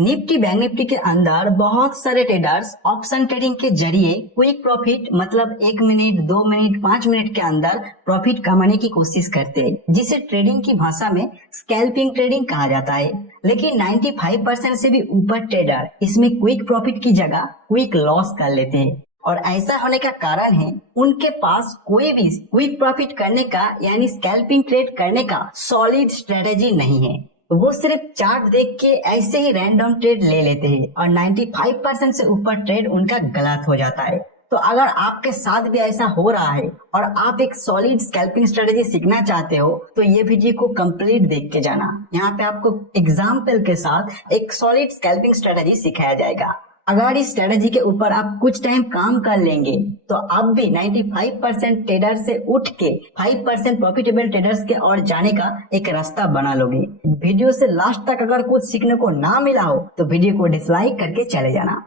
Nifty bank Nifty के अंदर बहुत सारे ट्रेडर्स ऑप्शन ट्रेडिंग के जरिए क्विक प्रॉफिट मतलब 1 मिनट 2 मिनट 5 मिनट के अंदर प्रॉफिट कमाने की कोशिश करते हैं, जिसे ट्रेडिंग की भाषा में स्कैल्पिंग ट्रेडिंग कहा जाता है। लेकिन 95% से भी ऊपर ट्रेडर इसमें क्विक प्रॉफिट की जगह क्विक लॉस कर लेते हैं। और ऐसा होने का कारण है उनके पास कोई भी क्विक प्रॉफिट करने का यानी स्कैल्पिंग ट्रेड करने का सॉलिड स्ट्रेटेजी नहीं है। वो सिर्फ चार्ट देख के ऐसे ही रैंडम ट्रेड ले लेते हैं और 95% से ऊपर ट्रेड उनका गलत हो जाता है। तो अगर आपके साथ भी ऐसा हो रहा है और आप एक सॉलिड स्कैल्पिंग स्ट्रेटेजी सीखना चाहते हो तो ये वीडियो को कंप्लीट देख के जाना। यहाँ पे आपको एग्जाम्पल के साथ एक सॉलिड स्कैल्पिंग स्ट्रेटेजी सिखाया जाएगा। अगर इस स्ट्रेटेजी के ऊपर आप कुछ टाइम काम कर लेंगे तो आप भी 95% ट्रेडर से उठ के 5% प्रॉफिटेबल ट्रेडर्स के और जाने का एक रास्ता बना लोगे। वीडियो से लास्ट तक अगर कुछ सीखने को ना मिला हो तो वीडियो को डिसलाइक करके चले जाना।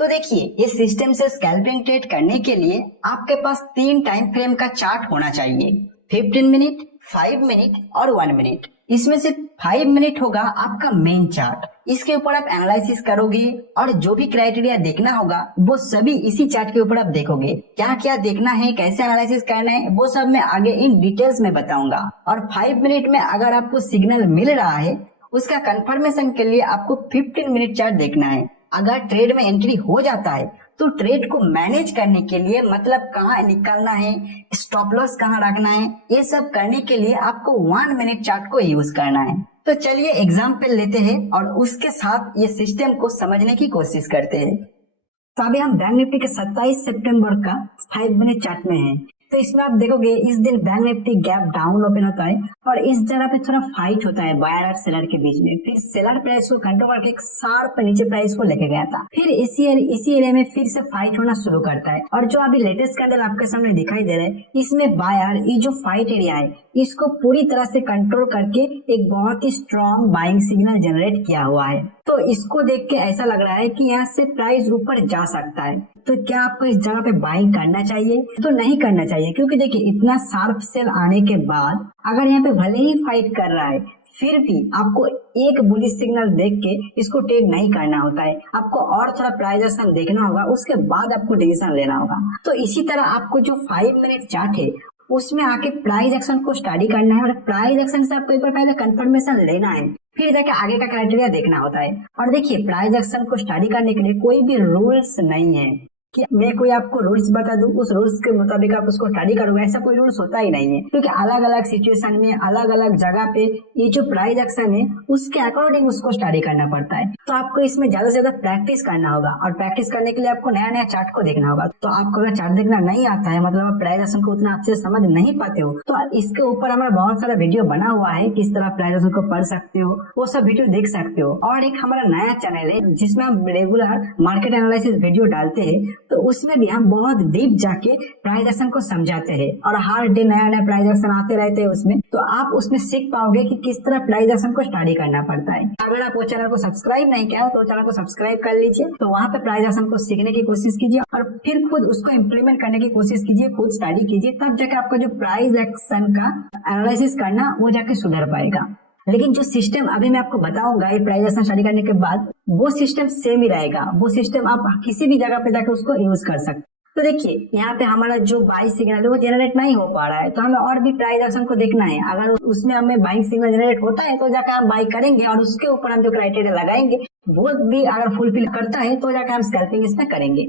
तो देखिए, इस सिस्टम से स्कैल्पिंग ट्रेड करने के लिए आपके पास 3 टाइम फ्रेम का चार्ट होना चाहिए, 15 मिनट, 5 मिनट और 1 मिनट। इसमें से 5 मिनट होगा आपका मेन चार्ट। इसके ऊपर आप एनालिसिस करोगे और जो भी क्राइटेरिया देखना होगा वो सभी इसी चार्ट के ऊपर आप देखोगे। क्या क्या देखना है, कैसे एनालिसिस करना है, वो सब मैं आगे इन डिटेल्स में बताऊंगा। और 5 मिनट में अगर आपको सिग्नल मिल रहा है उसका कंफर्मेशन के लिए आपको 15 मिनट चार्ट देखना है। अगर ट्रेड में एंट्री हो जाता है तो ट्रेड को मैनेज करने के लिए मतलब कहाँ निकलना है, स्टॉप लॉस कहाँ रखना है, ये सब करने के लिए आपको 1 मिनट चार्ट को यूज करना है। तो चलिए एग्जाम्पल लेते हैं और उसके साथ ये सिस्टम को समझने की कोशिश करते हैं। तो अभी हम बैंक निफ्टी के 27 सितंबर का 5 मिनट चार्ट में हैं। तो इसमें आप देखोगे इस दिन bank Nifty gap down open होता है और इस जगह पे थोड़ा फाइट होता है बायर और सेलर के बीच में। फिर सेलर प्राइस को कंट्रोल करके एक शार्प नीचे प्राइस को लेके गया था। फिर इसी एरिया में फिर से फाइट होना शुरू करता है और जो अभी लेटेस्ट कैंडल आपके सामने दिखाई दे रहा है इसमें बायर ये जो फाइट एरिया है इसको पूरी तरह से कंट्रोल करके एक बहुत ही स्ट्रॉन्ग बाइंग सिग्नल जनरेट किया हुआ है। तो इसको देख के ऐसा लग रहा है कि यहाँ से प्राइस ऊपर जा सकता है। तो क्या आपको इस जगह पे बाइंग करना चाहिए? तो नहीं करना चाहिए, क्योंकि देखिए इतना शार्प सेल आने के बाद अगर यहाँ पे भले ही फाइट कर रहा है फिर भी आपको एक बुलिश सिग्नल देख के इसको ट्रेड नहीं करना होता है। आपको और थोड़ा प्राइस एक्शन देखना होगा, उसके बाद आपको डिसीजन लेना होगा। तो इसी तरह आपको जो 5 मिनट चार्ट है उसमें आके प्राइस एक्शन को स्टडी करना है और प्राइस एक्शन से आपको एक बार पहले कंफर्मेशन लेना है, फिर जाके आगे का क्राइटेरिया देखना होता है। और देखिए प्राइस एक्शन को स्टडी करने के लिए कोई भी रूल्स नहीं है कि मैं कोई आपको रूल्स बता दूं उस रूल्स के मुताबिक आप उसको स्टडी करोगे, ऐसा कोई रूल्स होता ही नहीं है। क्योंकि अलग अलग सिचुएशन में अलग अलग जगह पे ये जो प्राइस एक्शन है उसके अकॉर्डिंग उसको स्टडी करना पड़ता है। तो आपको इसमें ज्यादा से ज्यादा प्रैक्टिस करना होगा और प्रैक्टिस करने के लिए आपको नया नया चार्ट को देखना होगा। तो आपको अगर चार्ट देखना नहीं आता है मतलब आप प्राइस एक्शन को उतना अच्छे से समझ नहीं पाते हो तो इसके ऊपर हमारा बहुत सारा वीडियो बना हुआ है किस तरह प्राइस एक्शन को पढ़ सकते हो, वो सब वीडियो देख सकते हो। और एक हमारा नया चैनल है जिसमें हम रेगुलर मार्केट एनालिसिस वीडियो डालते हैं, तो उसमें भी हम बहुत डीप जाके प्राइस एक्शन को समझाते हैं और हर डे नया नया प्राइस एक्शन आते रहते हैं उसमें। तो आप उसमें सीख पाओगे कि किस तरह प्राइस एक्शन को स्टडी करना पड़ता है। अगर आप वो चैनल को सब्सक्राइब नहीं किया तो चैनल को सब्सक्राइब कर लीजिए। तो वहाँ पे प्राइस एक्शन को सीखने की कोशिश कीजिए और फिर खुद उसको इम्प्लीमेंट करने की कोशिश कीजिए, खुद स्टडी कीजिए, तब जाके आपका जो प्राइस एक्शन का एनालिसिस करना वो जाके सुधर पाएगा। लेकिन जो सिस्टम अभी मैं आपको बताऊंगा ये प्राइस एक्शन स्टडी करने के बाद वो सिस्टम सेम ही रहेगा। वो सिस्टम आप किसी भी जगह पे जाकर उसको यूज कर सकते। तो देखिए यहाँ पे हमारा जो बाई सिग्नल है वो जनरेट नहीं हो पा रहा है, तो हमें और भी प्राइस एक्शन को देखना है। अगर उसमें हमें बाइंग सिग्नल जनरेट होता है तो जाकर हम बाई करेंगे और उसके ऊपर हम जो क्राइटेरिया लगाएंगे वो भी अगर फुलफिल करता है तो जाकर हम स्कैल्पिंग इसमें करेंगे।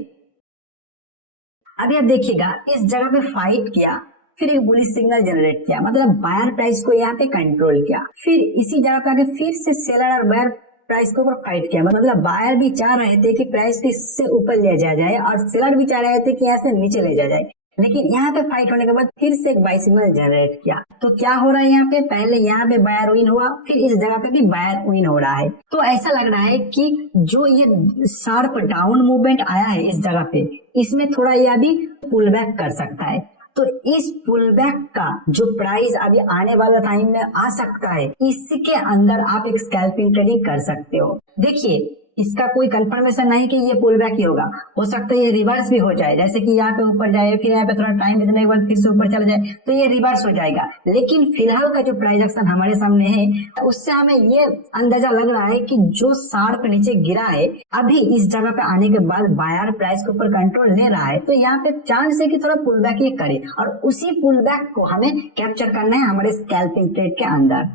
अभी आप देखिएगा इस जगह पे फाइट किया, फिर एक बुलिश सिग्नल जनरेट किया, मतलब बायर प्राइस को यहाँ पे कंट्रोल किया, फिर इसी जगह पे आके फिर से सेलर और बायर प्राइस के ऊपर फाइट किया। मतलब बायर भी चाह रहे थे कि प्राइस को इससे ऊपर ले जाया जाए और सेलर भी चाह रहे थे कि यहाँ से नीचे ले जाया जाए। लेकिन यहाँ पे फाइट होने के बाद फिर से एक बाई सिग्नल जनरेट किया। तो क्या हो रहा है यहाँ पे, पहले यहाँ पे बायर विन हुआ, फिर इस जगह पे भी बायर विन हो रहा है। तो ऐसा लग रहा है कि जो ये शार्प डाउन मूवमेंट आया है इस जगह पे, इसमें थोड़ा ये अभी पुल बैक कर सकता है। तो इस पुल बैक का जो प्राइस अभी आने वाला टाइम में आ सकता है, इसके अंदर आप एक स्कैल्पिंग ट्रेडिंग कर सकते हो। देखिए इसका कोई कंफर्मेशन नहीं कि ये पुल बैक ही होगा, हो सकता है ये रिवर्स भी हो जाए, जैसे कि यहाँ पे ऊपर जाए फिर यहाँ पे थोड़ा टाइम बीतने के बाद फिर से ऊपर चला जाए तो ये रिवर्स हो जाएगा। लेकिन फिलहाल का जो प्राइस एक्शन हमारे सामने है उससे हमें ये अंदाजा लग रहा है कि जो शार्प नीचे गिरा है अभी इस जगह पे आने के बाद बायर प्राइस के ऊपर कंट्रोल ले रहा है, तो यहाँ पे चांस है कि थोड़ा पुल बैक ये करे और उसी पुल बैक को हमें कैप्चर करना है हमारे स्कैल्पिंग ट्रेड के अंदर।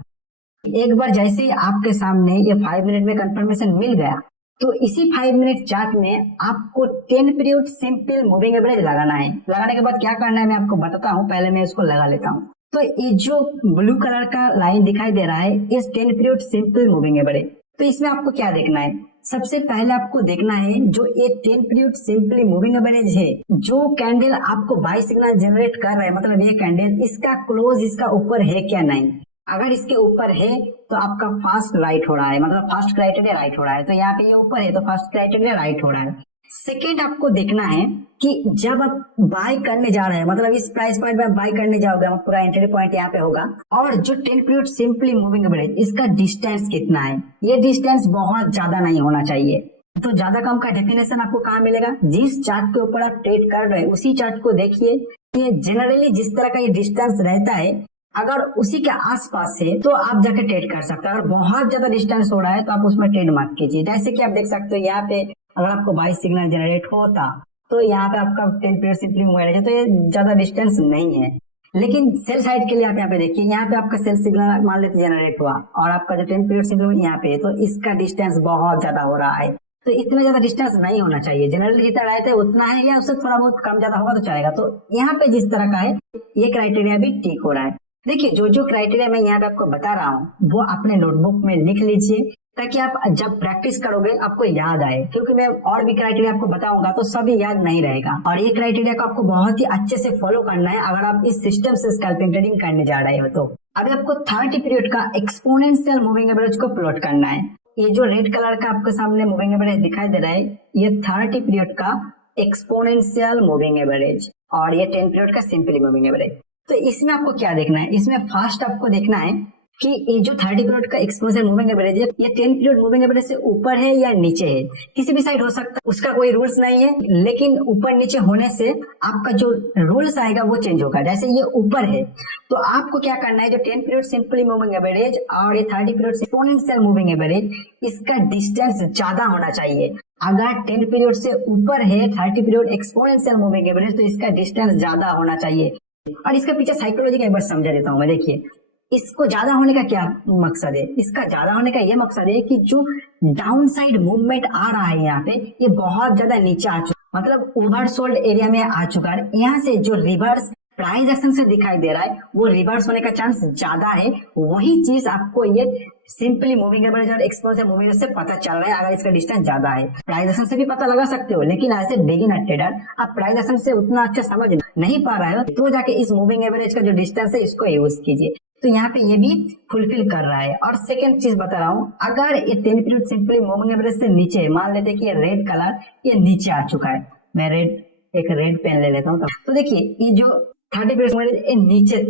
एक बार जैसे ही आपके सामने ये 5 मिनट में कंफर्मेशन मिल गया तो इसी 5 मिनट चार्ट में आपको 10 पीरियड सिंपल मूविंग एवरेज लगाना है। लगाने के बाद क्या करना है मैं आपको बताता हूँ, पहले मैं इसको लगा लेता हूँ। तो ये जो ब्लू कलर का लाइन दिखाई दे रहा है इस 10 पीरियड सिंपल मूविंग एवरेज, तो इसमें आपको क्या देखना है, सबसे पहले आपको देखना है जो ये 10 पीरियड सिंपली मूविंग एवरेज है, जो कैंडल आपको बाय सिग्नल जनरेट कर रहा है, मतलब ये कैंडल इसका क्लोज इसका ऊपर है क्या नहीं। अगर इसके ऊपर है तो आपका फास्ट राइट हो रहा है, मतलब फास्ट क्राइटेरिया राइट हो रहा है, तो यहाँ पे ये ऊपर है तो फास्ट क्राइटेरिया राइट हो रहा है। सेकेंड आपको देखना है कि जब आप बाय करने जा रहे हैं, मतलब इस प्राइस पॉइंट में आप बाय करने जाओगे, पूरा एंट्री पॉइंट यहाँ पे होगा और जो 10 पीरियड सिंपली मूविंग एवरेज इसका डिस्टेंस कितना है, ये डिस्टेंस बहुत ज्यादा नहीं होना चाहिए। तो ज्यादा कम का डेफिनेशन आपको कहाँ मिलेगा, जिस चार्ट के ऊपर आप ट्रेड कर रहे हैं उसी चार्ट को देखिए, ये जनरली जिस तरह का ये डिस्टेंस रहता है अगर उसी के आसपास है तो आप जाके ट्रेड कर सकते हैं। अगर बहुत ज्यादा डिस्टेंस हो रहा है तो आप उसमें ट्रेड मत कीजिए। जैसे कि आप देख सकते हो यहाँ पे अगर आपको बाय सिग्नल जनरेट होता तो यहाँ पे आपका 10 पीरियड सिंपली मूविंग एवरेज है, तो ये ज्यादा डिस्टेंस नहीं है। लेकिन सेल साइड के लिए आप यहाँ पे देखिए, यहाँ पे आपका सेल सिग्नल मान लेते जनरेट हुआ और आपका जो 10 पीरियड सिंपली यहाँ पे है तो इसका डिस्टेंस बहुत ज्यादा हो रहा है, तो इतना ज्यादा डिस्टेंस नहीं होना चाहिए। जनरली जितना रहता है उतना है या उससे थोड़ा बहुत कम ज्यादा होगा तो चलेगा। तो यहाँ पे जिस तरह का है ये क्राइटेरिया भी ठीक हो रहा है। देखिए जो जो क्राइटेरिया मैं यहाँ पे आपको बता रहा हूँ वो अपने नोटबुक में लिख लीजिए ताकि आप जब प्रैक्टिस करोगे आपको याद आए, क्योंकि मैं और भी क्राइटेरिया आपको बताऊंगा तो सभी याद नहीं रहेगा। और ये क्राइटेरिया को आपको बहुत ही अच्छे से फॉलो करना है अगर आप इस सिस्टम से स्कैल्पिंग ट्रेडिंग करने जा रहे हो। तो अभी आपको 30 पीरियड का एक्सपोनेंशियल मूविंग एवरेज को प्लॉट करना है। ये जो रेड कलर का आपके सामने मूविंग एवरेज दिखाई दे रहा है ये 30 पीरियड का एक्सपोनेंशियल मूविंग एवरेज और ये 10 पीरियड का सिंपली मूविंग एवरेज। तो इसमें आपको क्या देखना है, इसमें फर्स्ट आपको देखना है कि ये जो 30 पीरियड का एक्सपोनेंशियल मूविंग एवरेज है ये 10 पीरियड मूविंग एवरेज से ऊपर है या नीचे है, किसी भी साइड हो सकता है, उसका कोई रूल्स नहीं है। लेकिन ऊपर नीचे होने से आपका जो रूल्स आएगा वो चेंज होगा। जैसे ये ऊपर है तो आपको क्या करना है, जो 10 पीरियड सिंपली मूविंग एवरेज और ये 30 पीरियड एक्सपोनेंशियल मूविंग एवरेज इसका डिस्टेंस ज्यादा होना चाहिए। अगर 10 पीरियड से ऊपर है 30 पीरियड एक्सपोनेंशियल मूविंग एवरेज तो इसका डिस्टेंस ज्यादा होना चाहिए। और इसका पीछे साइकोलॉजी का एक बार समझा देता हूँ मैं। देखिए इसको ज्यादा होने का क्या मकसद है, इसका ज्यादा होने का ये मकसद है कि जो डाउन साइड मूवमेंट आ रहा है यहाँ पे ये बहुत ज्यादा नीचे आ चुका, मतलब ओवरसोल्ड एरिया में आ चुका है। यहाँ से जो रिवर्स प्राइस एक्शन से दिखाई दे रहा है वो रिवर्स होने का चांस ज्यादा है। वही चीज आपको ये सिंपली मूविंग एवरेज और एक्सपोनेंशियल मूविंग एवरेज से पता चल रहा है अगर इसका डिस्टेंस ज्यादा है। प्राइस एक्शन से भी पता लगा सकते हो, लेकिन एज ए बिगिनर ट्रेडर आप प्राइस एक्शन से उतना अच्छा समझ नहीं पा रहे हो तो जाके इस मूविंग एवरेज का जो डिस्टेंस है इसको यूज कीजिए। तो यहाँ पे ये भी फुलफिल कर रहा है। और सेकंड चीज बता रहा हूँ, अगर ये 10 पीरियड सिंपली मूविंग एवरेज से नीचे, मान लेते कि ये रेड कलर ये नीचे आ चुका है, मैं एक रेड पेन ले लेता हूँ। तो देखिए ये जो 30 पीरियड ये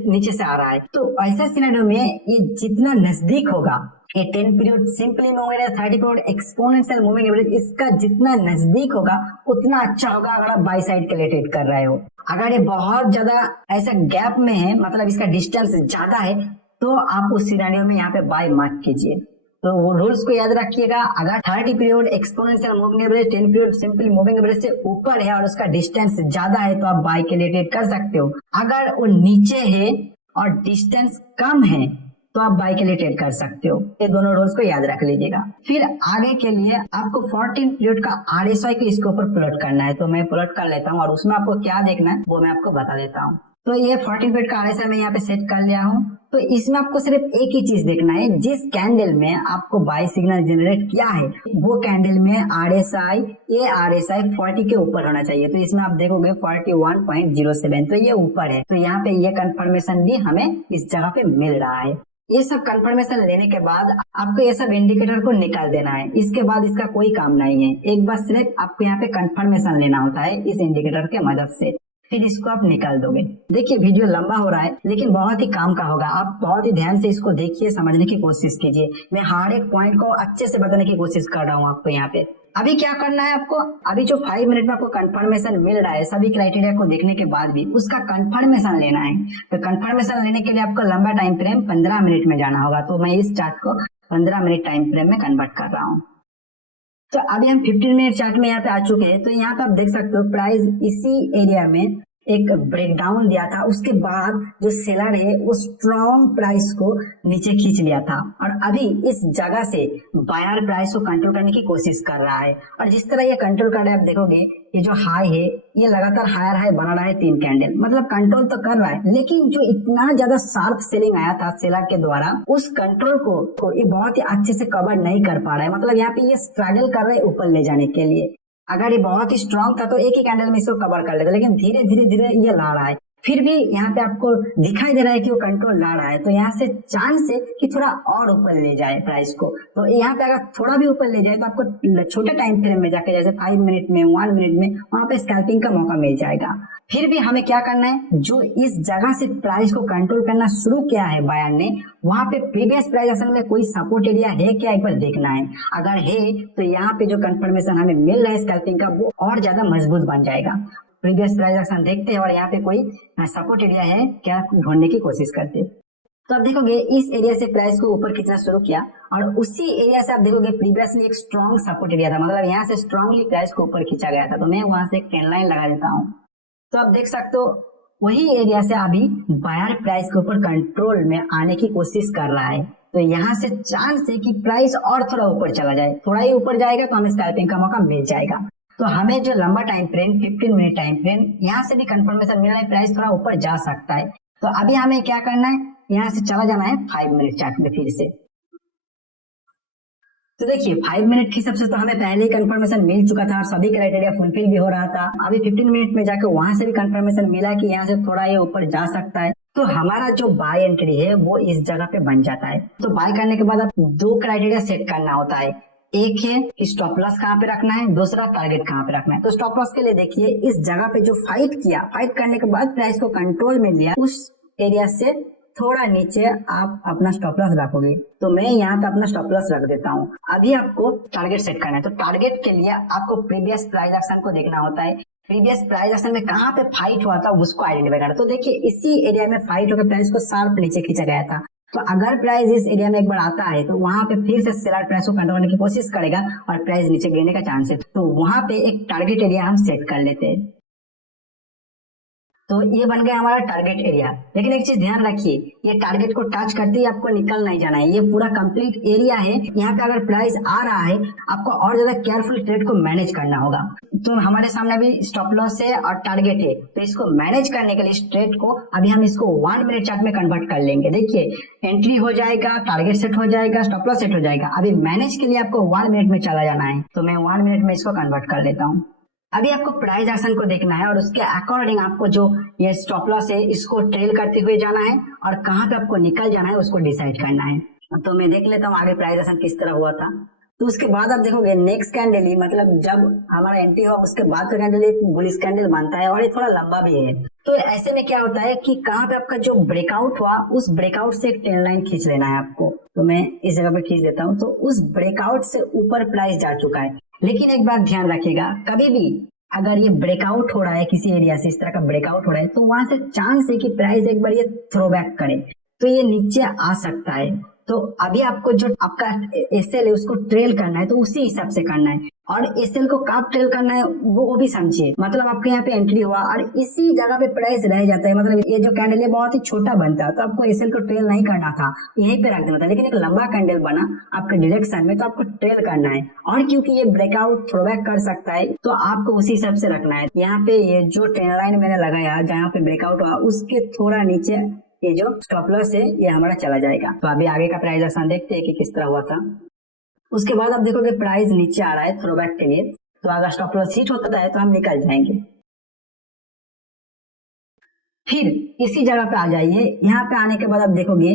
नीचे से आ रहा है, तो ऐसा सिनेरियो में ये जितना नजदीक होगा ये 10 period simply moving average 30 period exponential moving average इसका जितना नजदीक होगा उतना अच्छा होगा अगर आप बाई साइड के लिए ट्रेड कर रहे हो। अगर ये बहुत ज्यादा ऐसा गैप में है, मतलब इसका डिस्टेंस ज्यादा है, तो आप उस सिनेरियो में यहाँ पे बाय मत कीजिए। तो वो रूल्स को याद रखिएगा। अगर 30 period exponential moving average 10 period simply moving average से ऊपर है और उसका डिस्टेंस ज्यादा है तो आप बाय के लिए ट्रेड कर सकते हो। अगर वो नीचे है और डिस्टेंस कम है तो आप बाय के लिए ट्रेड कर सकते हो। ये दोनों रूल्स को याद रख लीजिएगा। फिर आगे के लिए आपको 14 पीरियड का RSI को इसके ऊपर प्लॉट करना है, तो मैं प्लॉट कर लेता हूँ और उसमें आपको क्या देखना है वो मैं आपको बता देता हूँ। तो ये 14 पीरियड का RSI मैं यहाँ पे सेट कर लिया हूँ। तो इसमें आपको सिर्फ एक ही चीज देखना है, जिस कैंडल में आपको बाय सिग्नल जनरेट किया है वो कैंडल में RSI 40 के ऊपर होना चाहिए। तो इसमें आप देखोगे 41.07, तो ये ऊपर है। तो यहाँ पे ये कंफर्मेशन भी हमें इस जगह पे मिल रहा है। ये सब कंफर्मेशन लेने के बाद आपको ये सब इंडिकेटर को निकाल देना है। इसके बाद इसका कोई काम नहीं है, एक बार सिर्फ आपको यहाँ पे कंफर्मेशन लेना होता है इस इंडिकेटर के मदद से। फिर इसको आप निकाल दोगे। देखिए वीडियो लंबा हो रहा है लेकिन बहुत ही काम का होगा, आप बहुत ही ध्यान से इसको देखिए, समझने की कोशिश कीजिए। मैं हर एक पॉइंट को अच्छे से बताने की कोशिश कर रहा हूँ आपको। यहाँ पे अभी क्या करना है आपको, अभी जो 5 मिनट में आपको कंफर्मेशन मिल रहा है सभी क्राइटेरिया को देखने के बाद भी उसका कंफर्मेशन लेना है। तो कंफर्मेशन लेने के लिए आपको लंबा टाइम फ्रेम 15 मिनट में जाना होगा। तो मैं इस चार्ट को 15 मिनट टाइम फ्रेम में कन्वर्ट कर रहा हूँ। तो अभी हम 15 मिनट चार्ट में यहाँ पे आ चुके हैं। तो यहाँ पे आप देख सकते हो प्राइस इसी एरिया में एक ब्रेकडाउन दिया था, उसके बाद जो सेलर है वो स्ट्रॉन्ग प्राइस को नीचे खींच लिया था और अभी इस जगह से बायर प्राइस को कंट्रोल करने की कोशिश कर रहा है। और जिस तरह ये कंट्रोल कर रहा है आप देखोगे ये जो हाई है ये लगातार हायर हाई बना रहा है 3 कैंडल, मतलब कंट्रोल तो कर रहा है। लेकिन जो इतना ज्यादा शार्प सेलिंग आया था सेलर के द्वारा उस कंट्रोल को ये बहुत ही अच्छे से कवर नहीं कर पा रहा है। मतलब यहाँ पे ये स्ट्रगल कर रहे हैं ऊपर ले जाने के लिए। अगर ये बहुत ही स्ट्रांग था तो एक ही कैंडल में इसको कवर कर लेता, लेकिन धीरे धीरे धीरे ये ला रहा है। फिर भी यहाँ पे आपको दिखाई दे रहा है कि वो कंट्रोल ला रहा है। तो यहाँ से चांस है कि थोड़ा और ऊपर ले जाए प्राइस को। तो यहाँ पे अगर थोड़ा भी ऊपर ले जाए तो आपको छोटे टाइम फ्रेम में जाके जैसे 5 मिनट में 1 मिनट में वहां पे स्कैल्पिंग का मौका मिल जाएगा। फिर भी हमें क्या करना है, जो इस जगह से प्राइस को कंट्रोल करना शुरू किया है बायर ने, वहां पे प्रीवियस प्राइस असल में कोई सपोर्ट एरिया है क्या एक बार देखना है। अगर है तो यहाँ पे जो कंफर्मेशन हमें मिल रहा है स्कैल्पिंग का वो और ज्यादा मजबूत बन जाएगा। प्रीवियस प्राइस एक्शन देखते हैं और यहाँ पे कोई सपोर्ट एरिया है क्या ढूंढने की कोशिश करते। तो आप देखोगे इस एरिया से प्राइस को ऊपर खींचना शुरू किया और उसी एरिया से आप देखोगे प्रीवियसली एक स्ट्रॉन्ग सपोर्ट एरिया था, मतलब यहाँ से स्ट्रांगली प्राइस को ऊपर खींचा गया था। तो मैं वहां से एक ट्रेंड लाइन लगा देता हूँ। तो आप देख सकते हो वही एरिया से अभी बायर प्राइस के ऊपर कंट्रोल में आने की कोशिश कर रहा है। तो यहाँ से चांस है कि प्राइस और थोड़ा ऊपर चला जाए, थोड़ा ही ऊपर जाएगा तो हमें स्कैल्पिंग का मौका मिल जाएगा। तो हमें जो लंबा time frame 15 minute time frame यहाँ से भी कंफर्मेशन मिल रहा है प्राइस थोड़ा ऊपर जा सकता है। तो अभी हमें क्या करना है, यहाँ से चला जाना है 5 मिनट चार्ट में फिर से। तो देखिए 5 मिनट की सबसे तो हमें पहले ही कंफर्मेशन मिल चुका था और सभी क्राइटेरिया फुलफिल भी हो रहा था। अभी 15 मिनट में जाकर वहां से भी कंफर्मेशन मिला कि यहाँ से थोड़ा ये ऊपर जा सकता है। तो हमारा जो बाय एंट्री है वो इस जगह पे बन जाता है। तो बाय करने के बाद आप 2 क्राइटेरिया सेट करना होता है। एक है कि स्टॉप लॉस कहाँ पे रखना है, दूसरा टारगेट कहाँ पे रखना है। तो स्टॉप लॉस के लिए देखिए इस जगह पे जो फाइट किया, फाइट करने के बाद प्राइस को कंट्रोल में लिया, उस एरिया से थोड़ा नीचे आप अपना स्टॉप लॉस रखोगे। तो मैं यहाँ पे अपना स्टॉप लॉस रख देता हूँ। अभी आपको टारगेट सेट करना है। तो टारगेट के लिए आपको प्रीवियस प्राइस एक्शन को देखना होता है। प्रीवियस प्राइस एक्शन में कहाँ पे फाइट हुआ था उसको आइडेंटिफाई करना। तो देखिए इसी एरिया में फाइट होकर प्राइस को शार्प नीचे खींचा गया था। तो अगर प्राइस इस एरिया में एक बार आता है तो वहां पे फिर से सेलर प्राइस को कंट्रोल करने की कोशिश करेगा और प्राइस नीचे गिरने का चांस है। तो वहां पे एक टारगेट एरिया हम सेट कर लेते हैं। तो ये बन गया हमारा टारगेट एरिया। लेकिन एक चीज ध्यान रखिए, ये टारगेट को टच करते ही आपको निकल नहीं जाना है। ये पूरा कंप्लीट एरिया है। यहाँ पे अगर प्राइस आ रहा है आपको और ज्यादा केयरफुल ट्रेड को मैनेज करना होगा। तो हमारे सामने अभी स्टॉप लॉस है और टारगेट है। तो इसको मैनेज करने के लिए इस ट्रेड को अभी हम इसको 1 मिनट चार्ट में कन्वर्ट कर लेंगे। देखिए एंट्री हो जाएगा, टारगेट सेट हो जाएगा, स्टॉप लॉस सेट हो जाएगा। अभी मैनेज के लिए आपको 1 मिनट में चला जाना है। तो मैं 1 मिनट में इसको कन्वर्ट कर लेता हूँ। अभी आपको प्राइस एक्शन को देखना है और उसके अकॉर्डिंग आपको जो ये स्टॉप लॉस है इसको ट्रेल करते हुए जाना है और कहाँ पे आपको निकल जाना है उसको डिसाइड करना है। तो मैं देख लेता हूँ आगे प्राइस एक्शन किस तरह हुआ था। तो उसके बाद आप देखोगे नेक्स्ट कैंडल ही, मतलब जब हमारा एंट्री हो उसके बाद का कैंडल एक बुलिश कैंडल बनता है और ये थोड़ा लंबा भी है। तो ऐसे में क्या होता है कि कहाँ पे आपका जो ब्रेकआउट हुआ उस ब्रेकआउट से एक ट्रेंड लाइन खींच लेना है आपको। तो मैं इस जगह पे खींच देता हूँ। तो उस ब्रेकआउट से ऊपर प्राइस जा चुका है। लेकिन एक बात ध्यान रखिएगा, कभी भी अगर ये ब्रेकआउट हो रहा है किसी एरिया से, इस तरह का ब्रेकआउट हो रहा है, तो वहां से चांस है कि प्राइस एक बार ये थ्रो बैक करे तो ये नीचे आ सकता है। तो अभी आपको जो आपका एसएल है उसको ट्रेल करना है तो उसी हिसाब से करना है। और एसएल को कब ट्रेल करना है वो भी समझिए। मतलब आपके यहाँ पे एंट्री हुआ और इसी जगह पे प्राइस रह जाता है, मतलब ये जो कैंडल है बहुत ही छोटा बनता है, तो आपको एसएल को ट्रेल नहीं करना था, यहीं पे रख देना था। लेकिन एक लंबा कैंडल बना आपके डायरेक्शन में तो आपको ट्रेल करना है। और क्योंकि ये ब्रेकआउट थ्रोबैक कर सकता है तो आपको उसी हिसाब से रखना है। यहाँ पे ये जो ट्रेंड लाइन मैंने लगाया जहाँ पे ब्रेकआउट हुआ उसके थोड़ा नीचे ये जो स्टॉप लॉस है ये हमारा चला जाएगा। तो अभी आगे का प्राइस एक्शन देखते हैं कि किस तरह हुआ था। उसके बाद आप देखोगे प्राइस नीचे आ रहा है थ्रोबैक के लिए। तो अगर स्टॉप लॉस हिट होता है तो हम निकल जाएंगे। फिर इसी जगह पे आ जाइए। यहाँ पे आने के बाद आप देखोगे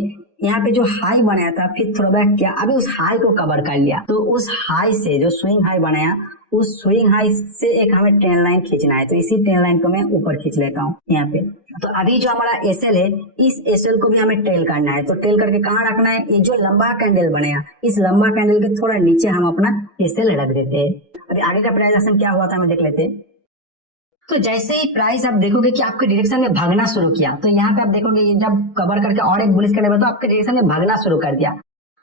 यहाँ पे जो हाई बनाया था फिर थ्रोबैक किया, अभी उस हाई को कवर कर लिया। तो उस हाई से जो स्विंग हाई बनाया उस स्विंग हाई से एक हमें ट्रेन लाइन खींचना है, तो इसी ट्रेन लाइन को मैं ऊपर खींच लेता हूँ यहाँ पे। तो अभी जो हमारा एसएल है, इस एसएल को भी हमें ट्रेल करना है। तो ट्रेल करके कहाँ रखना है, ये जो लंबा कैंडल बनेगा इस लंबा कैंडल के थोड़ा नीचे हम अपना एसएल रख देते हैं। अभी आगे का प्राइस एक्शन क्या हुआ था हमें देख लेते हैं। तो जैसे ही प्राइस आप देखोगे कि आपके डायरेक्शन में भागना शुरू किया, तो यहाँ पे आप देखोगे ये जब कवर करके और एक बुलिश करने तो आपके डायरेक्शन में भागना शुरू कर दिया।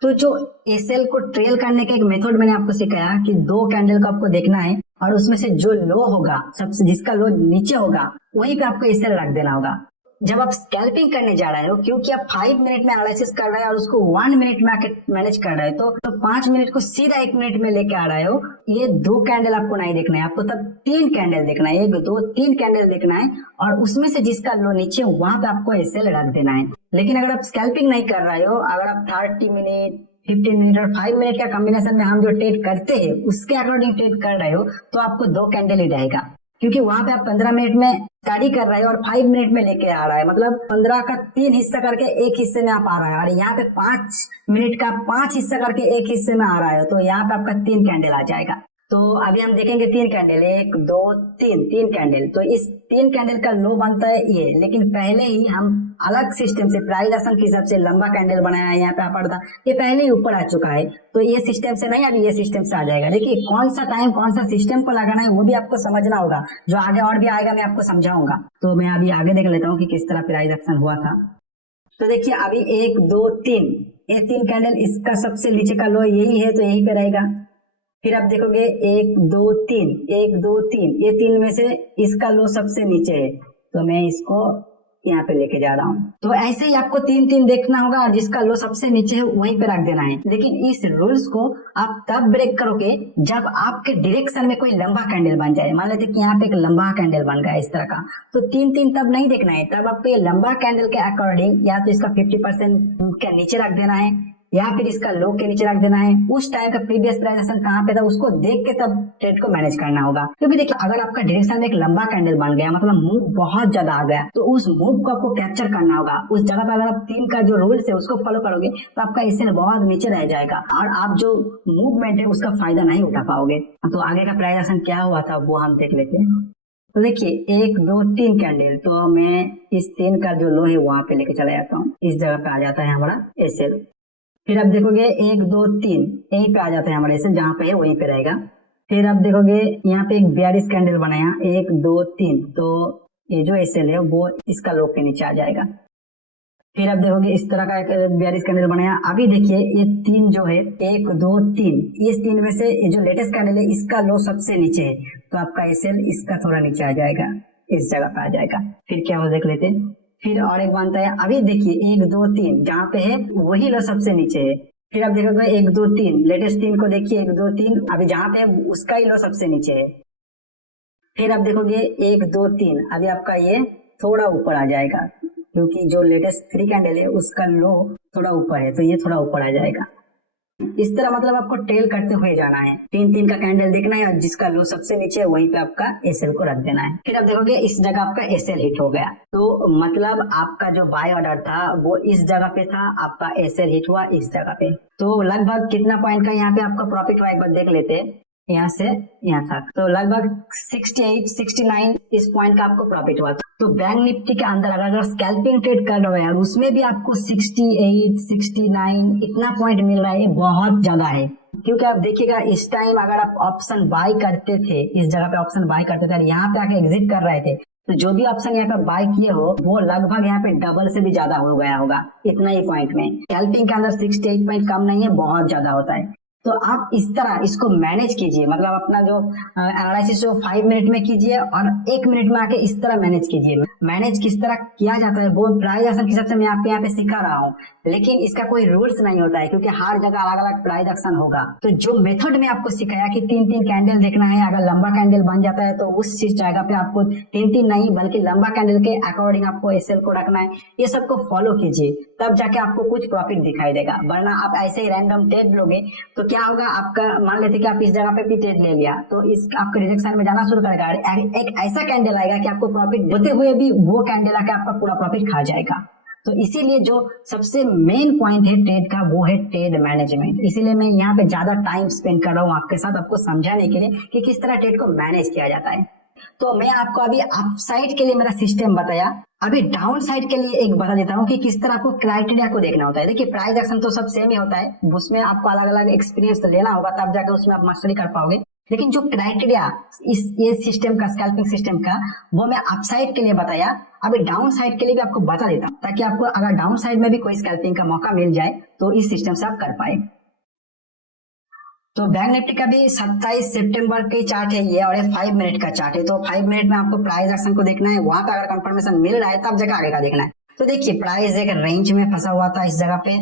तो जो एसएल को ट्रेल करने का एक मेथड मैंने आपको सिखाया कि 2 कैंडल को आपको देखना है और उसमें से जो लो होगा, सबसे जिसका लो नीचे होगा वहीं पे आपको एसएल रख देना होगा। जब आप स्कैल्पिंग करने जा रहे हो, क्योंकि आप 5 मिनट में एनालिसिस कर रहे हो और उसको 1 मिनट में आके मैनेज कर रहे हो, तो 5 मिनट को सीधा 1 मिनट में लेके आ रहे हो। ये 2 कैंडल आपको नहीं देखना है, आपको तब 3 कैंडल देखना है, 1 2 3 कैंडल देखना है और उसमें से जिसका लो नीचे वहां पे आपको एसएल रख देना है। लेकिन अगर आप स्कैल्पिंग नहीं कर रहे हो, अगर आप 30 मिनट 15 मिनट और 5 मिनट का कॉम्बिनेशन में हम जो ट्रेड करते हैं उसके अकॉर्डिंग ट्रेड कर रहे हो, तो आपको 2 कैंडल ही रहेगा, क्योंकि वहां पे आप 15 मिनट में स्टडी कर रहे हो और 5 मिनट में लेके आ रहा है, मतलब 15 का 3 हिस्सा करके एक हिस्से में आप आ रहा है और यहाँ पे 5 मिनट का 5 हिस्सा करके एक हिस्से में आ रहा है, तो यहाँ पे आपका 3 कैंडल आ जाएगा। तो अभी हम देखेंगे 3 कैंडल, 1 2 3 कैंडल। तो इस 3 कैंडल का लो बनता है ये, लेकिन पहले ही हम अलग सिस्टम से प्राइस एक्शन के हिसाब से लंबा कैंडल बनाया है, यहाँ पे पड़ता ये पहले ही ऊपर आ चुका है, तो ये सिस्टम से नहीं, अभी ये सिस्टम से आ जाएगा। देखिए कौन सा टाइम कौन सा सिस्टम को लगाना है वो भी आपको समझना होगा, जो आगे और भी आएगा मैं आपको समझाऊंगा। तो मैं अभी आगे देख लेता हूँ कि किस तरह प्राइस एक्शन हुआ था। तो देखिए अभी 1 2 3 ये 3 कैंडल, इसका सबसे नीचे का लो यही है तो यही पे रहेगा। फिर आप देखोगे 1 2 3 1 2 3 ये 3 में से इसका लो सबसे नीचे है, तो मैं इसको यहाँ पे लेके जा रहा हूँ। तो ऐसे ही आपको 3 देखना होगा और जिसका लो सबसे नीचे है वहीं पे रख देना है। लेकिन इस रूल्स को आप तब ब्रेक करोगे जब आपके डायरेक्शन में कोई लंबा कैंडल बन जाए। मान लेते कि यहाँ पे एक लंबा कैंडल बन गया इस तरह का, तो 3 तब नहीं देखना है, तब आपको ये लंबा कैंडल के अकॉर्डिंग या तो इसका 50% के नीचे रख देना है या फिर इसका लो के नीचे रख देना है। उस टाइम का प्रीवियस प्राइस एक्शन कहाँ पे था उसको देख के तब ट्रेड को मैनेज करना होगा। क्योंकि देखिए अगर आपका डायरेक्शन में एक लंबा कैंडल बन गया, मतलब मूव बहुत ज्यादा आ गया, तो उस मूव को आपको कैप्चर करना होगा। उस जगह पर अगर आप 3 का जो रूल्स है उसको फॉलो करोगे तो आपका इससे बहुत नीचे रह जाएगा और आप जो मूवमेंट है उसका फायदा नहीं उठा पाओगे। तो आगे का प्राइस एक्शन क्या हुआ था वो हम देख लेते हैं। तो देखिए 1 2 3 कैंडल, तो मैं इस 3 का जो लो है वहां पे लेके चला जाता हूँ, इस जगह पे आ जाता है हमारा एसएल। फिर आप देखोगे 1 2 3 यहीं पे आ जाता है हमारे एसएल, जहाँ पे है वहीं पे रहेगा। फिर आप देखोगे यहाँ पे एक 42 कैंडल बनाया 1 2 3, तो ये जो एसएल है वो इसका लो के नीचे आ जाएगा। फिर आप देखोगे इस तरह का एक 42 कैंडल बनाया। अभी देखिए ये 3 जो है 1 2 3, इस 3 में से ये जो लेटेस्ट कैंडल है इसका लो सबसे नीचे है, तो आपका एसएल इसका थोड़ा नीचे आ जाएगा, इस जगह पे आ जाएगा। फिर क्या हो देख लेते हैं। फिर और एक बनता है, अभी देखिए 1 2 3 जहाँ पे है वही लो सबसे नीचे है। फिर आप देखोगे 1 2 3 लेटेस्ट 3 को देखिए 1 2 3 अभी जहाँ पे है उसका ही लो सबसे नीचे है। फिर आप देखोगे 1 2 3 अभी आपका ये थोड़ा ऊपर आ जाएगा, क्योंकि जो लेटेस्ट 3 कैंडल है उसका लो थोड़ा ऊपर है, तो ये थोड़ा ऊपर आ जाएगा। इस तरह मतलब आपको ट्रेल करते हुए जाना है, 3 का कैंडल देखना है और जिसका लो सबसे नीचे है वहीं पे आपका एसएल को रख देना है। फिर आप देखोगे इस जगह आपका एसएल हिट हो गया, तो मतलब आपका जो बाय ऑर्डर था वो इस जगह पे था, आपका एसएल हिट हुआ इस जगह पे। तो लगभग कितना पॉइंट का यहाँ पे आपका प्रॉफिट हुआ एक बार देख लेते हैं, यहाँ से यहाँ तक तो लगभग 68 69 इस पॉइंट का आपको प्रॉफिट हुआ। तो बैंक निफ्टी के अंदर अगर स्कैल्पिंग ट्रेड कर रहे हैं उसमें भी आपको 68 69 इतना पॉइंट मिल रहा है, ये बहुत ज्यादा है। क्योंकि आप देखिएगा इस टाइम अगर आप ऑप्शन बाय करते थे, इस जगह पे ऑप्शन बाय करते थे और यहाँ पे आके एग्जिट कर रहे थे, तो जो भी ऑप्शन यहाँ पे बाय किए हो वो लगभग यहाँ पे डबल से भी ज्यादा हो गया होगा इतना ही पॉइंट में। स्कैल्पिंग के अंदर 68 पॉइंट कम नहीं है, बहुत ज्यादा होता है। तो आप इस तरह इसको मैनेज कीजिए, मतलब अपना जो एनालिसिस 5 मिनट में कीजिए और 1 मिनट में आके इस तरह मैनेज कीजिए। मैनेज किस तरह किया जाता है वो प्राइस एक्शन के हिसाब से मैं आपके यहाँ पे सिखा रहा हूँ, लेकिन इसका कोई रूल्स नहीं होता है क्योंकि हर जगह अलग अलग प्राइस एक्शन होगा। तो जो मेथड में आपको सिखाया कि 3 कैंडल देखना है, अगर लंबा कैंडल बन जाता है तो उस चीज जगह पे आपको 3 नहीं बल्कि लंबा कैंडल के अकॉर्डिंग आपको एसएल को रखना है। ये सबको फॉलो कीजिए तब जाके आपको कुछ प्रॉफिट दिखाई देगा, वरना आप ऐसे ही रैंडम ट्रेड लोगे तो क्या होगा, आपका मान लेते कि आप इस जगह पे भी ट्रेड ले लिया तो इस आपके डायरेक्शन में जाना शुरू करेगा, एक ऐसा कैंडल आएगा कि आपको प्रॉफिट होते हुए भी वो कैंडल आके आपका पूरा प्रॉफिट खा जाएगा। तो इसीलिए जो सबसे मेन पॉइंट है ट्रेड का वो है ट्रेड मैनेजमेंट। इसीलिए मैं यहाँ पे ज्यादा टाइम स्पेंड कर रहा हूँ आपके साथ, आपको समझाने के लिए कि किस तरह ट्रेड को मैनेज किया जाता है। तो मैं आपको अभी अप साइड के लिए मेरा सिस्टम बताया, अभी डाउन साइड के लिए एक बता देता हूँ कि किस तरह आपको क्राइटेरिया को देखना होता है। देखिए प्राइस एक्शन तो सब सेम ही होता है, उसमें आपको अलग अलग एक्सपीरियंस लेना होगा तब जाकर उसमें आप मास्टरी कर पाओगे। लेकिन जो क्राइटेरिया ये सिस्टम का, स्कैल्पिंग सिस्टम का, वो मैं अप साइड के लिए बताया, अभी डाउन साइड के लिए भी आपको बता देता हूँ, ताकि आपको अगर डाउन साइड में भी कोई स्कैल्पिंग का मौका मिल जाए तो इस सिस्टम से आप कर पाए। तो बैंक निफ्टी का भी 27 सितंबर के चार्ट है ये, और ये 5 मिनट का चार्ट है। तो 5 मिनट में आपको प्राइस एक्शन को देखना है, वहां पे अगर कंफर्मेशन मिल रहा है तब जगह आगे का देखना है। तो देखिए प्राइस एक रेंज में फंसा हुआ था इस जगह पे,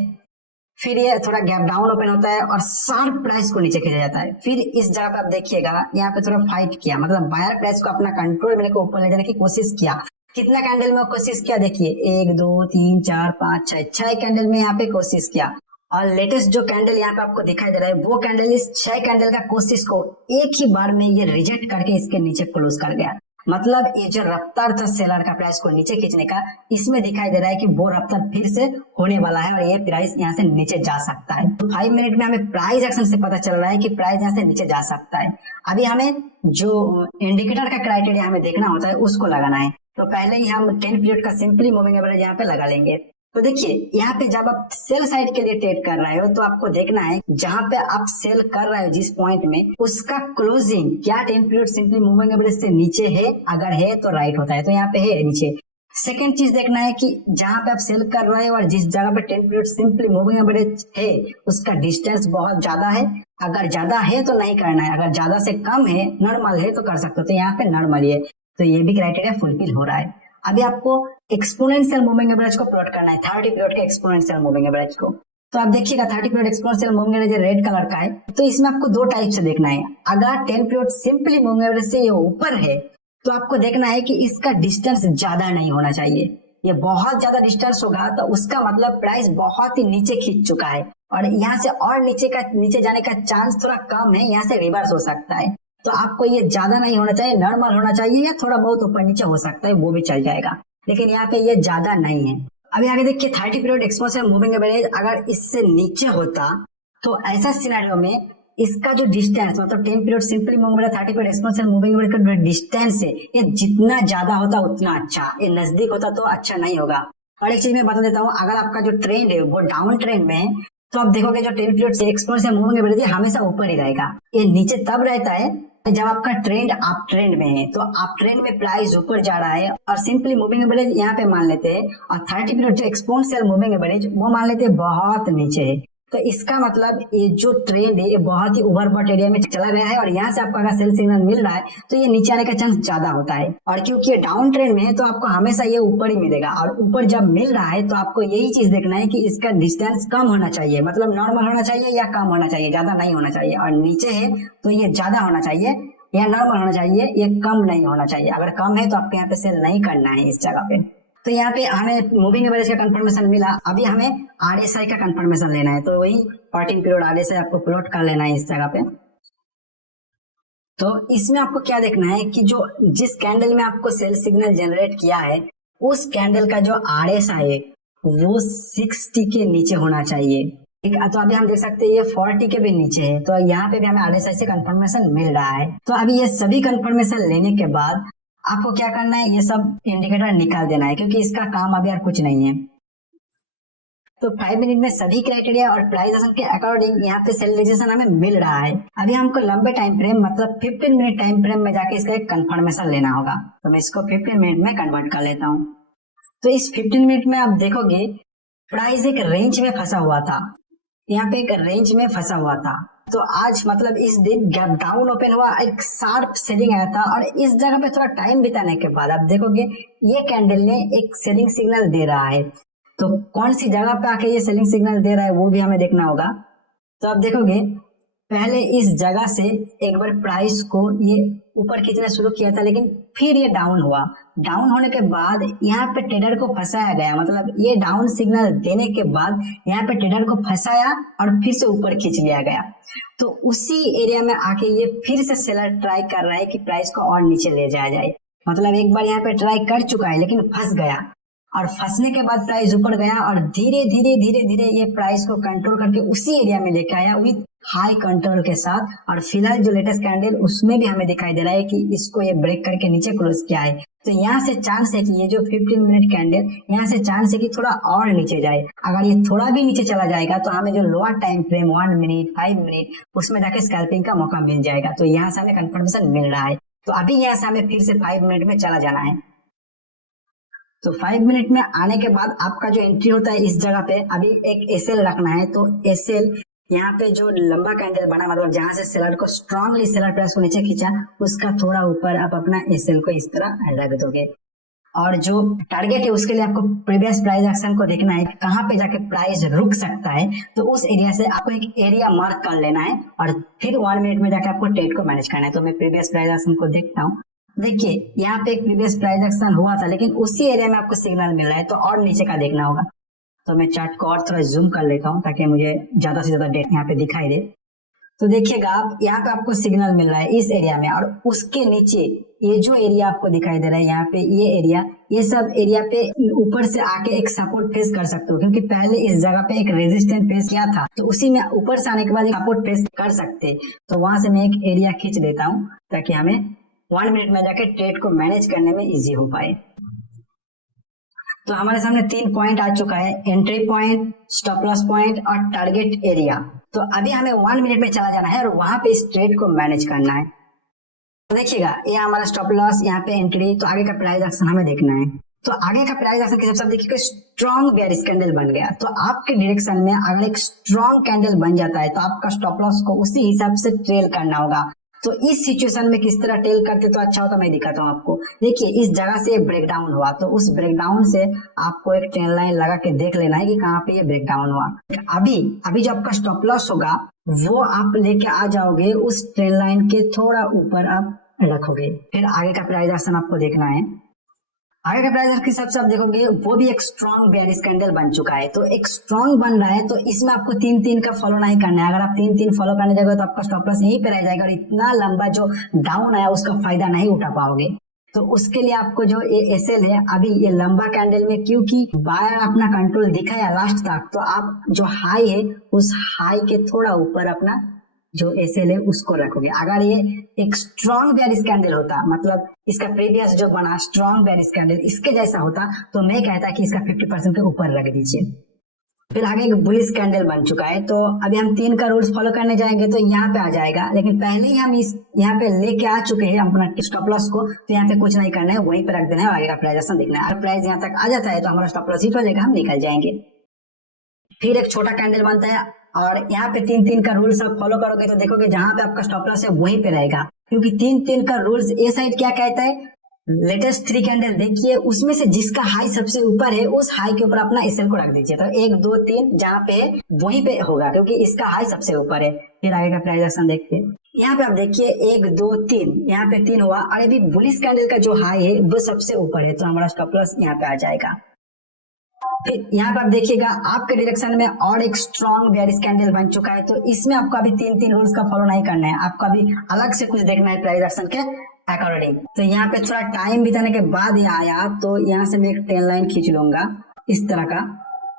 फिर ये थोड़ा गैप डाउन ओपन होता है और शार्प प्राइस को नीचे खींचा जाता है। फिर इस जगह पे आप देखिएगा यहाँ पे थोड़ा फाइट किया, मतलब बायर प्राइस को अपना कंट्रोल में लेकर ऊपर ले जाने की कोशिश किया। कितना कैंडल में कोशिश किया, देखिए 1 2 3 4 5 6 कैंडल में यहाँ पे कोशिश किया। और लेटेस्ट जो कैंडल यहाँ पे आपको दिखाई दे रहा है वो कैंडल इस 6 कैंडल का कोशिश को एक ही बार में ये रिजेक्ट करके इसके नीचे क्लोज कर गया। मतलब ये जो रफ्तार था सेलर का प्राइस को नीचे खींचने का, इसमें दिखाई दे रहा है कि वो रफ्तार फिर से होने वाला है और ये प्राइस यहाँ से नीचे जा सकता है। तो 5 मिनट में हमें प्राइस एक्शन से पता चल रहा है कि प्राइस यहाँ से नीचे जा सकता है। अभी हमें जो इंडिकेटर का क्राइटेरिया हमें देखना होता है उसको लगाना है। तो पहले ही हम 10 पीरियड का सिंपली मूविंग एवरेज यहाँ पे लगा लेंगे। तो देखिए यहाँ पे जब आप सेल साइड के लिए ट्रेड कर रहे हो तो आपको देखना है जहां पे आप सेल कर रहे हो जिस पॉइंट में, उसका क्लोजिंग क्या 10 पीरियड सिंपली मूविंग एवरेज से नीचे है, अगर है तो राइट होता है, तो यहाँ पे है नीचे। सेकेंड चीज देखना है कि जहां पे आप सेल कर रहे हो और जिस जगह पे 10 पीरियड सिंपली मूविंग एवरेज है उसका डिस्टेंस बहुत ज्यादा है, अगर ज्यादा है तो नहीं करना है, अगर ज्यादा से कम है नॉर्मल है तो कर सकते हो। तो यहाँ पे नॉर्मल है, तो ये भी क्राइटेरिया फुलफिल हो रहा है। अभी आपको एक्सपोनेंशियल मूविंग एवरेज को प्लॉट करना है, 30 पीरियड के एक्सपोनेंशियल मूविंग एवरेज को। तो आप देखिएगा 30 period exponential moving average red colour का है, तो इसमें आपको दो टाइप से देखना है। अगर 10 पीरियड सिंपली मूविंग एवरेज से ये ऊपर है तो आपको देखना है कि इसका डिस्टेंस ज्यादा नहीं होना चाहिए। ये बहुत ज्यादा डिस्टेंस होगा तो उसका मतलब प्राइस बहुत ही नीचे खींच चुका है और यहाँ से और नीचे जाने का चांस थोड़ा कम है, यहाँ से रिवर्स हो सकता है। तो आपको ये ज्यादा नहीं होना चाहिए, नॉर्मल होना चाहिए, या थोड़ा बहुत ऊपर नीचे हो सकता है वो भी चल जाएगा, लेकिन यहाँ पे ये ज्यादा नहीं है। अभी आगे देखिए 30 पीरियड एक्सपोनेंशियल मूविंग एवरेज अगर इससे नीचे होता तो ऐसा सिनेरियो में इसका जो डिस्टेंस, मतलब 10 period simply moving average 30 period exponential moving average का जो डिस्टेंस है ये जितना ज्यादा होता उतना अच्छा, ये नजदीक होता तो अच्छा नहीं होगा। और एक चीज मैं बता देता हूँ, अगर आपका जो ट्रेंड है वो डाउन ट्रेंड में है तो आप देखोगे जो 10 पीरियड से एक्सपोनेंशियल मूविंग एवरेज हमेशा ऊपर ही रहेगा, ये नीचे तब रहता है जब आपका ट्रेंड अप ट्रेंड में है। तो अप ट्रेंड में प्राइस ऊपर जा रहा है और सिंपली मूविंग एवरेज यहाँ पे मान लेते हैं और 30 पीरियड जो एक्सपोनेंशियल मूविंग एवरेज वो मान लेते हैं बहुत नीचे है, तो इसका मतलब ये जो ट्रेंड है ये बहुत ही ओवरबॉट एरिया में चला गया है और यहाँ से आपको अगर सेल सिग्नल मिल रहा है तो ये नीचे आने का चांस ज्यादा होता है। और क्योंकि ये डाउन ट्रेंड में है तो आपको हमेशा ये ऊपर ही मिलेगा, और ऊपर जब मिल रहा है तो आपको यही चीज देखना है कि इसका डिस्टेंस कम होना चाहिए, मतलब नॉर्मल होना चाहिए या कम होना चाहिए, ज्यादा नहीं होना चाहिए। और नीचे है तो ये ज्यादा होना चाहिए या नॉर्मल होना चाहिए, ये कम नहीं होना चाहिए। अगर कम है तो आपको यहाँ पे सेल नहीं करना है इस जगह पे। तो यहाँ पे हमें मूविंग एवरेज का कंफर्मेशन मिला, अभी हमें आरएसआई का कंफर्मेशन लेना है, तो वही 14 पीरियड आरएसआई आपको प्लॉट कर लेना है इस जगह पे। तो इसमें आपको क्या देखना है कि जो जिस कैंडल में आपको सेल सिग्नल जनरेट किया है उस कैंडल का जो आरएसआई है वो 60 के नीचे होना चाहिए। तो अभी हम देख सकते हैं ये 40 के भी नीचे है, तो यहाँ पे भी हमें आरएसआई से कंफर्मेशन मिल रहा है। तो अभी ये सभी कंफर्मेशन लेने के बाद आपको क्या करना है, ये सब इंडिकेटर निकाल देना है, क्योंकि इसका काम अभी और कुछ नहीं है। तो 5 मिनट में सभी क्राइटेरिया और प्राइस एक्शन के अकॉर्डिंग यहाँ पे सेल रिजेक्शन हमें मिल रहा है। अभी हमको लंबे टाइम फ्रेम मतलब 15 मिनट टाइम फ्रेम में जाके इसका एक कंफर्मेशन लेना होगा, तो मैं इसको 15 मिनट में कन्वर्ट कर लेता हूँ। तो इस 15 मिनट में आप देखोगे प्राइस एक रेंज में फंसा हुआ था, यहाँ पे एक रेंज में फंसा हुआ था। तो आज मतलब इस दिन गैप डाउन ओपन हुआ, एक शार्प सेलिंग आया था और इस जगह पे थोड़ा टाइम बिताने के बाद आप देखोगे ये कैंडल ने एक सेलिंग सिग्नल दे रहा है। तो कौन सी जगह पे आके ये सेलिंग सिग्नल दे रहा है वो भी हमें देखना होगा। तो आप देखोगे पहले इस जगह से एक बार प्राइस को ये ऊपर खींचना शुरू किया था, लेकिन फिर ये डाउन हुआ। डाउन होने के बाद यहाँ पे ट्रेडर को फंसाया गया, मतलब ये डाउन सिग्नल देने के बाद यहाँ पे ट्रेडर को फंसाया और फिर से ऊपर खींच लिया गया। तो उसी एरिया में आके ये फिर से सेलर ट्राई कर रहा है कि प्राइस को और नीचे ले जाया जाए, मतलब एक बार यहाँ पे ट्राई कर चुका है लेकिन फंस गया। और फंसने के बाद प्राइस ऊपर गया और धीरे धीरे धीरे धीरे ये प्राइस को कंट्रोल करके उसी एरिया में लेके आया विथ हाई कंट्रोल के साथ। और फिलहाल जो लेटेस्ट कैंडल उसमें भी हमें दिखाई दे रहा है कि इसको ये ब्रेक करके नीचे क्लोज किया है। तो यहाँ से चांस है कि ये जो 15 मिनट कैंडल, यहाँ से चांस है कि थोड़ा और नीचे जाए। अगर ये थोड़ा भी नीचे चला जाएगा तो हमें जो lower time frame 1 minute 5 minute उसमें जाके स्कैल्पिंग का मौका मिल जाएगा। तो यहाँ से हमें कंफर्मेशन मिल रहा है। तो अभी यहाँ से हमें फिर से 5 मिनट में चला जाना है। तो 5 मिनट में आने के बाद आपका जो एंट्री होता है इस जगह पे अभी एक एसएल रखना है। तो एसएल यहाँ पे जो लंबा कैंडल बना, मतलब जहां से सेलर को स्ट्रांगली सेलर प्राइस को नीचे खींचा, उसका थोड़ा ऊपर आप अपना एसएल को इस तरह रख दोगे। और जो टारगेट है उसके लिए आपको प्रीवियस प्राइस एक्शन को देखना है, कहाँ पे जाके प्राइस रुक सकता है। तो उस एरिया से आपको एक एरिया मार्क कर लेना है और फिर 1 मिनट में जाके आपको ट्रेड को मैनेज करना है। तो मैं प्रीवियस प्राइस एक्शन को देखता हूँ। देखिए यहाँ पे एक प्रीवियस प्राइस एक्शन हुआ था, लेकिन उसी एरिया में आपको सिग्नल मिल रहा है, तो और नीचे का देखना होगा। तो मैं चार्ट को और थोड़ा जूम कर लेता हूँ ताकि मुझे ज्यादा से ज्यादा डेट यहाँ पे दिखाई दे। तो देखिएगा आप यहाँ पे आपको सिग्नल मिल रहा है इस एरिया में, और उसके नीचे ये जो एरिया आपको दिखाई दे रहा है यहाँ पे, ये एरिया, ये सब एरिया पे ऊपर से आके एक सपोर्ट फेस कर सकते हो, क्योंकि पहले इस जगह पे एक रेजिस्टेंस फेस किया था। तो उसी में ऊपर से आने के बाद सपोर्ट फेस कर सकते। तो वहां से मैं एक एरिया खींच देता हूँ ताकि हमें 1 मिनट में जाके ट्रेड को मैनेज करने में इजी हो पाए। तो हमारे सामने 3 पॉइंट आ चुका है, entry point, stop loss point और टारगेट एरिया। तो अभी हमें 1 मिनट में चला जाना है और वहां पे इस ट्रेड को मैनेज करना है। तो देखिएगा ये हमारा स्टॉप लॉस, यहाँ पे एंट्री। तो आगे का प्राइस एक्शन हमें देखना है। तो आगे का प्राइस एक्शन के सब देखिए स्ट्रॉन्ग बेयरिश कैंडल बन गया। तो आपके डायरेक्शन में अगर एक स्ट्रॉन्ग कैंडल बन जाता है तो आपका स्टॉप लॉस को उसी हिसाब से ट्रेल करना होगा। तो इस सिचुएशन में किस तरह टेल करते तो अच्छा होता, मैं दिखाता हूँ आपको। देखिए इस जगह से ब्रेकडाउन हुआ, तो उस ब्रेकडाउन से आपको एक ट्रेंड लाइन लगा के देख लेना है कि कहाँ पे ये ब्रेकडाउन हुआ। अभी जो आपका स्टॉप लॉस होगा वो आप लेके आ जाओगे उस ट्रेंड लाइन के थोड़ा ऊपर आप रखोगे। फिर आगे का प्राइस एक्शन आपको देखना है। आगे का प्राइस के हिसाब से आप देखोगे वो भी एक स्ट्रॉन्ग बेयरिश कैंडल बन चुका है। तो एक स्ट्रॉन्ग बन रहा है, तो इसमें आपको 3-3 का फॉलो नहीं करना है। अगर आप 3-3 फॉलो करने जाओगे तो आपका स्टॉप लॉस यहीं पे रह जाएगा और इतना लंबा जो डाउन आया उसका फायदा नहीं उठा पाओगे। तो उसके लिए आपको जो ये एसएल है, अभी ये लंबा कैंडल में क्योंकि बायर अपना कंट्रोल दिखाया लास्ट तक, तो आप जो हाई है उस हाई के थोड़ा ऊपर अपना जो एसएल है उसको रखोगे। अगर ये एक स्ट्रॉन्ग बेयरिश कैंडल होता, मतलब इसका प्रीवियस जो बना स्ट्रॉन्ग बेयरिश कैंडल इसके जैसा होता, तो मैं कहता कि इसका 50% के ऊपर रख दीजिए। फिर आगे एक बुलिश कैंडल बन चुका है। तो अभी हम 3 का रूल्स फॉलो करने जाएंगे तो यहाँ पे आ जाएगा, लेकिन पहले ही हम इस यहाँ पे लेके आ चुके हैं अपना स्टॉप लॉस को। तो यहाँ पे कुछ नहीं करना है, वहीं पे रख देना है और आगे का प्राइस देखना है। अगर प्राइस यहाँ तक आ जाता है तो हमारा स्टॉप लॉस हिट हो जाएगा, हम निकल जाएंगे। फिर एक छोटा कैंडल बनता है और यहाँ पे 3-3 का रूल्स आप फॉलो करोगे तो देखोगे जहां पे आपका स्टॉप लॉस है वहीं पे रहेगा, क्योंकि 3-3 का रूल्स ए साइड क्या कहता है, लेटेस्ट 3 कैंडल देखिए उसमें से जिसका हाई सबसे ऊपर है उस हाई के ऊपर अपना एसएल को रख दीजिए। तो 1 2 3 जहाँ पे वहीं पे होगा, क्योंकि इसका हाई सबसे ऊपर है। फिर आगे का प्राइस एक्शन देखते हैं। यहाँ पे आप देखिए 1 2 3, यहाँ पे 3 हुआ और अभी बुलिश कैंडल का जो हाई है वो सबसे ऊपर है, तो हमारा स्टॉप लॉस यहाँ पे आ जाएगा। फिर यहाँ पर आप देखिएगा आपके डायरेक्शन में और एक स्ट्रॉन्ग बेयरिश कैंडल बन चुका है। तो इसमें आपको अभी 3-3 रूल्स का फॉलो नहीं करना है, आपको अभी अलग से कुछ देखना है प्राइस एक्शन के अकॉर्डिंग। तो यहाँ पे थोड़ा टाइम बिताने के बाद ये आया, तो यहाँ से मैं एक ट्रेंड लाइन खींच लूंगा इस तरह का,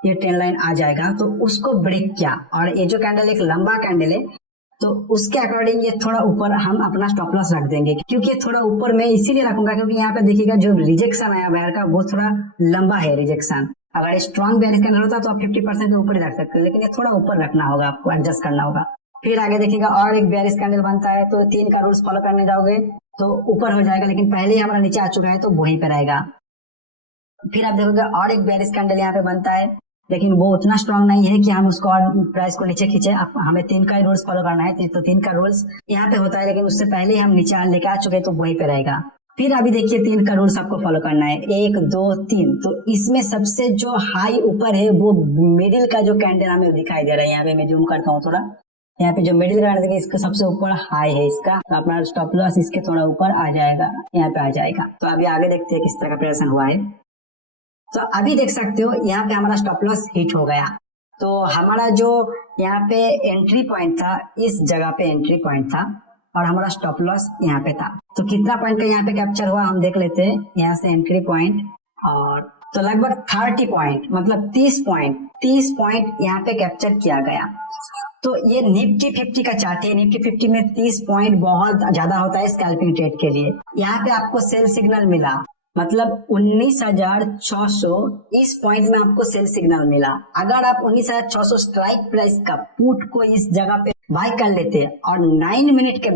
ये ट्रेंड लाइन आ जाएगा। तो उसको ब्रेक किया और ये जो कैंडल एक लंबा कैंडल है तो उसके अकॉर्डिंग ये थोड़ा ऊपर हम अपना स्टॉप लॉस रख देंगे, क्योंकि ये थोड़ा ऊपर मैं इसीलिए रखूंगा क्योंकि यहाँ पे देखिएगा जो रिजेक्शन आया बाहर का वो थोड़ा लंबा है रिजेक्शन। अगर स्ट्रॉन्ग बेयरिश कैंडल होता तो आप 50% ऊपर ही रख सकते हैं, लेकिन ये थोड़ा ऊपर रखना होगा, आपको एडजस्ट करना होगा। फिर आगे देखिएगा और एक बेयरिश कैंडल बनता है, तो 3 का रूल्स फॉलो करने जाओगे तो ऊपर हो जाएगा, लेकिन पहले ही हमारा नीचे आ चुका है तो वहीं पे रहेगा। फिर आप देखोगे और एक बेयरिश कैंडल यहाँ पे बनता है, लेकिन वो उतना स्ट्रॉन्ग नहीं है कि हम उसको और प्राइस को नीचे खींचे। हमें 3 का ही रूल्स फॉलो करना है, तो 3 का रूल्स यहाँ पे होता है, लेकिन उससे पहले ही हम नीचे लेके आ चुके तो वहीं पे रहेगा। फिर अभी देखिए 3 का रूल्स आपको फॉलो करना है, 1 2 3। तो इसमें सबसे जो हाई ऊपर है वो मिडिल का जो कैंडल हमें दिखाई दे रहा है, यहाँ पे मैं जूम करता हूँ थोड़ा, यहाँ पे जो मिडिल कैंडल है इसका सबसे ऊपर हाई है इसका, तो अपना स्टॉप लॉस इसके थोड़ा ऊपर आ जाएगा, यहाँ पे आ जाएगा। तो अभी आगे देखते हैं किस तरह का प्रदर्शन हुआ है। तो अभी देख सकते हो यहाँ पे हमारा स्टॉप लॉस हिट हो गया। तो हमारा जो यहाँ पे एंट्री पॉइंट था, इस जगह पे एंट्री पॉइंट था और हमारा स्टॉप लॉस यहाँ पे था। तो कितना पॉइंट का यहाँ पे कैप्चर हुआ हम देख लेते हैं। यहाँ से एंट्री पॉइंट और तो लगभग 30 पॉइंट मतलब 30 पॉइंट यहाँ पे कैप्चर किया गया। तो ये निफ्टी 50 का चार्ट है। निफ्टी 50 में 30 पॉइंट बहुत ज्यादा होता है स्कैल्पिंग ट्रेड के लिए। यहाँ पे आपको सेल सिग्नल मिला, मतलब 19,600 इस पॉइंट में आपको सेल सिग्नल मिला। अगर आप 19,600 स्ट्राइक प्राइस का पुट को इस जगह पे बाय कर लेते और 9 मिनट के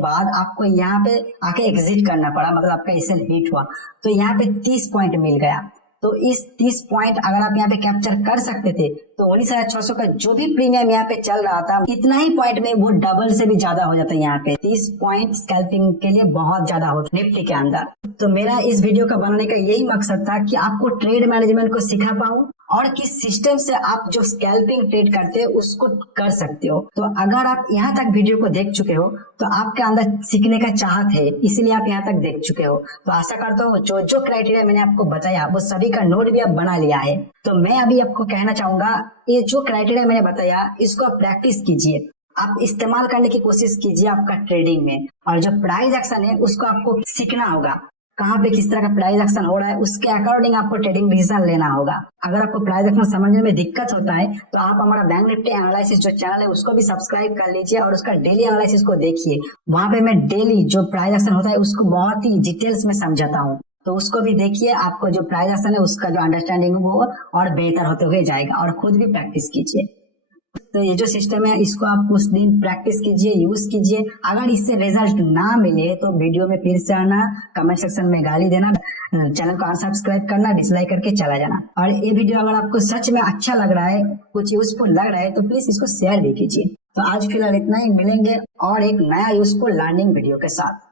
बाद आपको यहाँ पे आके एग्जिट करना पड़ा, मतलब आपका एसएल हिट हुआ, तो यहाँ पे 30 पॉइंट मिल गया। तो इस 30 पॉइंट अगर आप यहाँ पे कैप्चर कर सकते थे तो 19,600 का जो भी प्रीमियम यहाँ पे चल रहा था इतना ही पॉइंट में वो डबल से भी ज्यादा हो जाता है। यहाँ पे 30 पॉइंट स्कैल्पिंग के लिए बहुत ज्यादा होता है निफ्टी के अंदर। तो मेरा इस वीडियो का बनाने का यही मकसद था कि आपको ट्रेड मैनेजमेंट को सिखा पाऊं और किस सिस्टम से आप जो स्कैल्पिंग ट्रेड करते हो उसको कर सकते हो। तो अगर आप यहाँ तक वीडियो को देख चुके हो तो आपके अंदर सीखने का चाहत है, इसलिए आप यहाँ तक देख चुके हो। तो आशा करता हूँ जो जो क्राइटेरिया मैंने आपको बताया वो सभी का नोट भी आप बना लिया है। तो मैं अभी आपको कहना चाहूंगा ये जो क्राइटेरिया मैंने बताया इसको आप प्रैक्टिस कीजिए, आप इस्तेमाल करने की कोशिश कीजिए आपका ट्रेडिंग में। और जो प्राइस एक्शन है उसको आपको सीखना होगा, कहाँ पे किस तरह का प्राइस एक्शन हो रहा है उसके अकॉर्डिंग आपको ट्रेडिंग डिसीजन लेना होगा। अगर आपको प्राइस एक्शन समझने में दिक्कत होता है तो आप हमारा बैंक निफ्टी एनालिसिस जो चैनल है उसको भी सब्सक्राइब कर लीजिए और उसका डेली एनालिसिस को देखिए। वहां पे मैं डेली जो प्राइस एक्शन होता है उसको बहुत ही डिटेल्स में समझाता हूँ, तो उसको भी देखिए। आपको जो प्राइस एक्शन है उसका जो अंडरस्टैंडिंग वो और बेहतर होते हुए जाएगा और खुद भी प्रैक्टिस कीजिए। तो ये जो सिस्टम है इसको आप कुछ दिन प्रैक्टिस कीजिए, यूज कीजिए। अगर इससे रिजल्ट ना मिले तो वीडियो में फिर से आना, कमेंट सेक्शन में गाली देना, चैनल को अनसब्सक्राइब करना, डिसलाइक करके चला जाना। और ये वीडियो अगर आपको सच में अच्छा लग रहा है, कुछ यूजफुल लग रहा है तो प्लीज इसको शेयर भी कीजिए। तो आज फिलहाल इतना ही, मिलेंगे और एक नया यूजफुल लर्निंग वीडियो के साथ।